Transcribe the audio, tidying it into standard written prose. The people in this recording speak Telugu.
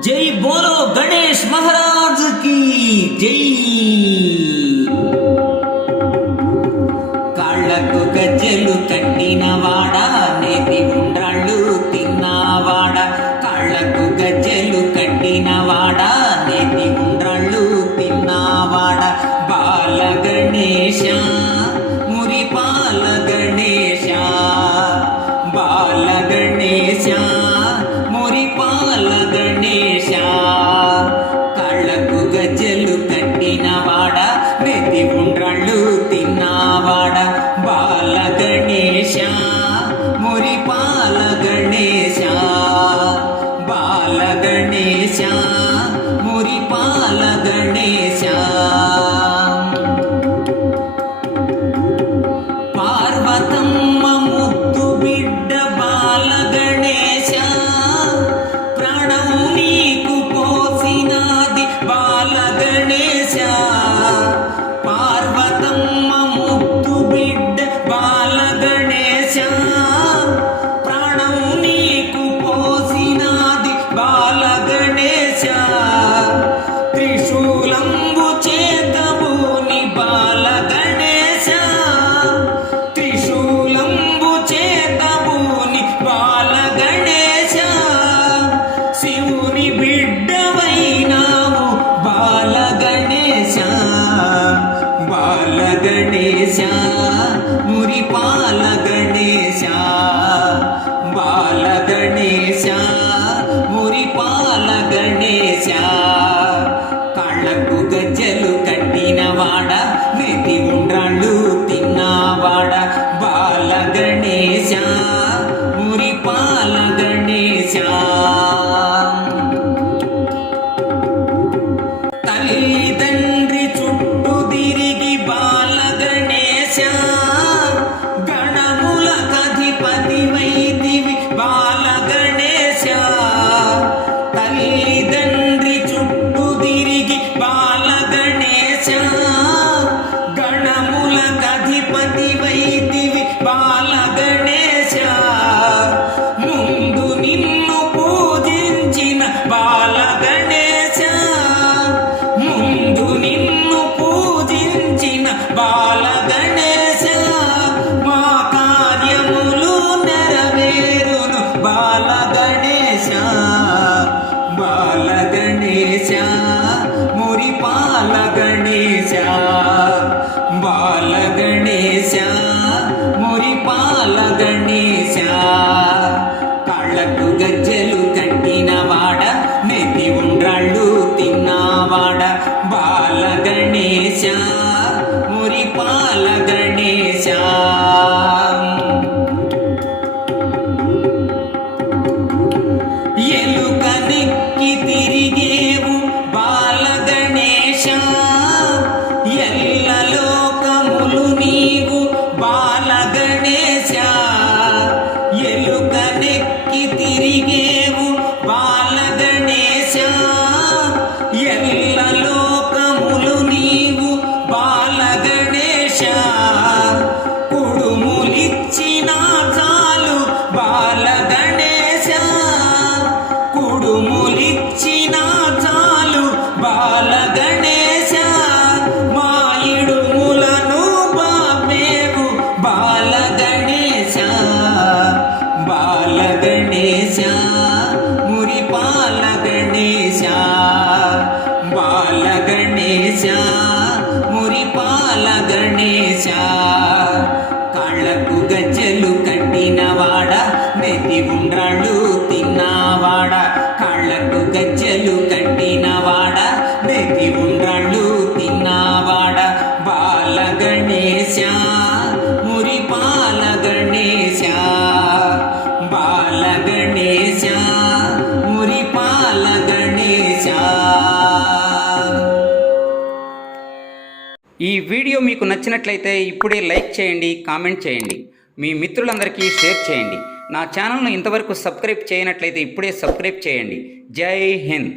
जय बोलो गणेश महाराज की जय। काళ్ళకు గజ్జెలు కట్టినవాడ నేతి ఉండ్రాళ్ళు తిన్నవాడ, కాళ్ళకు గజ్జెలు కట్టినవాడ నేతి ఉండ్రాళ్ళు తిన్నవాడ, బాల గణేశ మురిపాల గణేశ, బాల గణేశ మురిపాల గణేశ, కాళ్ళకు గజ్జెలు కట్టినవాడ నేతి ఉండ్రాళ్ళు తిన్నవాడ, బాల గణేశ మురిపాల గణేశ, బాల గణేశ మురిపాల గణేశ। పార్వతమ్మ ముద్దు బిడ్డ బాల గణేశ, ప్రాణం నీకు పోసినాది బాల గణేశ, పార్వతమ్మ ముద్దు బిడ్డ బాల గణేశ, ప్రాణం నీకు పోసినాది బాల గణేశ, త్రిశూలంబు చేతబూని బాల గణేశ, త్రిశూలంబు చేతబూని బాల గణేశ, శివుని బిడ్డవైనావు బాల గణేశ, బాల గణేశ మురిపాల గణేశ, బాల గణేశ మురిపాల గణేశ, కాళ్ళకు గజ్జెలు కట్టినవాడ నేతి ఉండ్రాళ్ళు తిన్నవాడ, బాల గణేశ మురిపాల గణేశ। తల్లిదండ్రి చుట్టూ తిరిగి బాల గణేశ, గణముల కధిపతివైతివి బాల గణేశ, తల్లిదండ్రి చుట్టూ తిరిగి బాల గణేశ, గణముల కధిపతివైతివి బాల గణేశ, ముందు నిన్ను పూజించిన బాల గణేశ, ముందు నిన్ను పూజించిన బాల గణేశ, మా కార్యములు నెరవేరును బాల గణేశ, బాల గణేశ మురిపాల గణేశ, బాల గణేశ మురిపాల గణేశ, కాళ్ళకు గజ్జెలు కట్టినవాడ నేతి ఉండ్రాళ్ళు తిన్నవాడ, బాల గణేశ మురిపాల గణేశ। ఎలుక నెక్కి తిరిగేవు బాల గణేశ, ఎల్ల లోకములు నీవు బాల గణేశ, ఎలుక నెక్కి తిరిగేవు బాల గణేశ, ఎల్ల లోకములు నీవు బాల గణేశ, కుడుములిచ్చిన చాలు బాల గణేశ, కుడుములిచ్చిన చాలు బాల గణేశ, మా ఇడుములను బాపేవు బాల గణేశ, బాల గణేశ మురిపాల గణేశ, బాల గణేశ మురిపాల గణేశ, కాళ్ళకు గజ్జెలు కట్టినవాడ నేతి ఉండ్రాళ్ళు తిన్నవాడ, కాళ్ళకు గజ్జెలు కట్టినవాడ నేతి ఉండ్రాళ్ళు తిన్నవాడ, బాల గణేశ మురిపాల గణేశ, బాల గణేశ మురిపాల గణేశ। ఈ వీడియో మీకు నచ్చినట్లయితే ఇప్పుడే లైక్ చేయండి, కామెంట్ చేయండి, మీ మిత్రులందరికీ షేర్ చేయండి, నా ఛానల్ను ఇంతవరకు సబ్స్క్రైబ్ చేయనట్లయితే ఇప్పుడే సబ్స్క్రైబ్ చేయండి। జై హింద్।